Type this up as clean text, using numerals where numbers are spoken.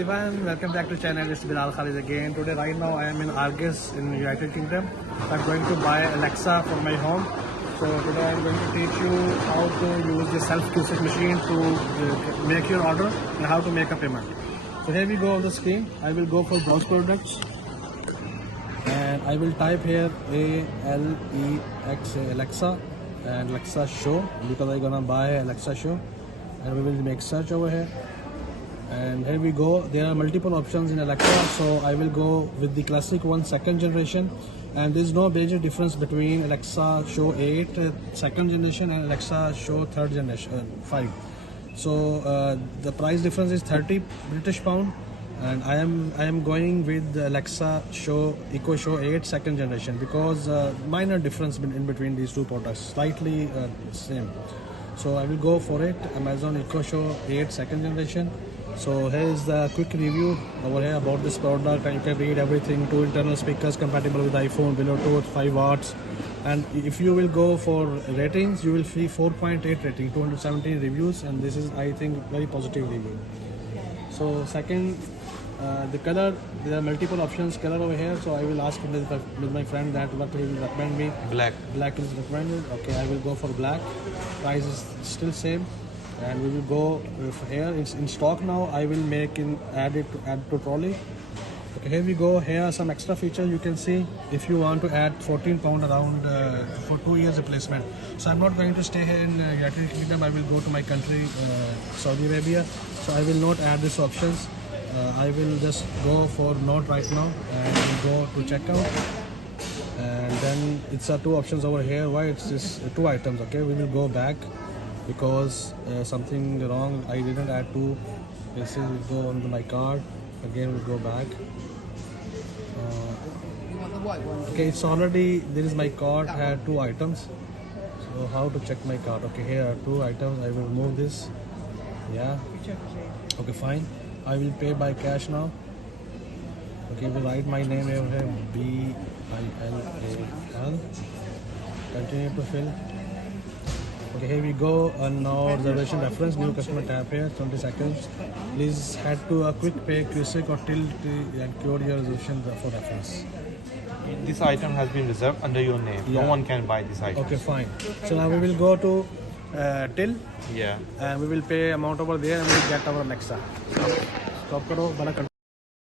Everyone, welcome back to channel. It's Bilal again. Today, right now, I am in Argos in United Kingdom. I'm going to buy Alexa for my home. So today, I'm going to teach you how to use the self-kiosk machine to make your order and how to make a payment. So here we go on the screen. I will go for browse products, and I will type here Alexa and Alexa show because I'm gonna buy Alexa show, and we will make search over here. And here we go. There are multiple options in Alexa, so I will go with the classic one, second generation, and there is no major difference between Alexa Show 8 second generation and Alexa Show third generation 5. So the price difference is 30 British pound, and I am going with the Alexa Show Echo Show 8 second generation because minor difference in between these two products, slightly same. So I will go for it. Amazon Echo Show 8 second generation. So here is the quick review over here about this product, and you can read everything. 2 internal speakers compatible with iPhone, below 5 watts. And if you will go for ratings, you will see 4.8 rating, 217 reviews, and this is, I think, very positive review. So second, the color, there are multiple options color over here, so I will ask with my friend that what he will recommend me. Black is recommended. Okay, I will go for black. Price is still same, and we will go here. It's in stock now. I will add to trolley. Okay, here we go. Here are some extra features you can see. If you want to add 14 pound around for 2 years replacement. So I'm not going to stay here in United Kingdom. I will go to my country, Saudi Arabia. So I will not add these options. I will just go for not right now and go to checkout. And then it's 2 options over here. Why it's just 2 items? Okay, we will go back because something wrong. I didn't add 2. This is go on my card. Again, we'll go back. Okay, it's already there is my card had 2 items. So how to check my card? Okay, here are 2 items. I will remove this. Yeah. Okay, fine. I will pay by cash now. Okay, we'll write my name over here, Bilal. Continue to fill. Okay, here we go. And now reservation reference, new customer tab here, 20 seconds. Please head to a quick pay kiosk or till and code your reservation for reference. This item has been reserved under your name. Yeah. No one can buy this item. Okay, fine. So now we will go to till. Yeah. And we will pay amount over there and we will get our Alexa. Stop karo, bada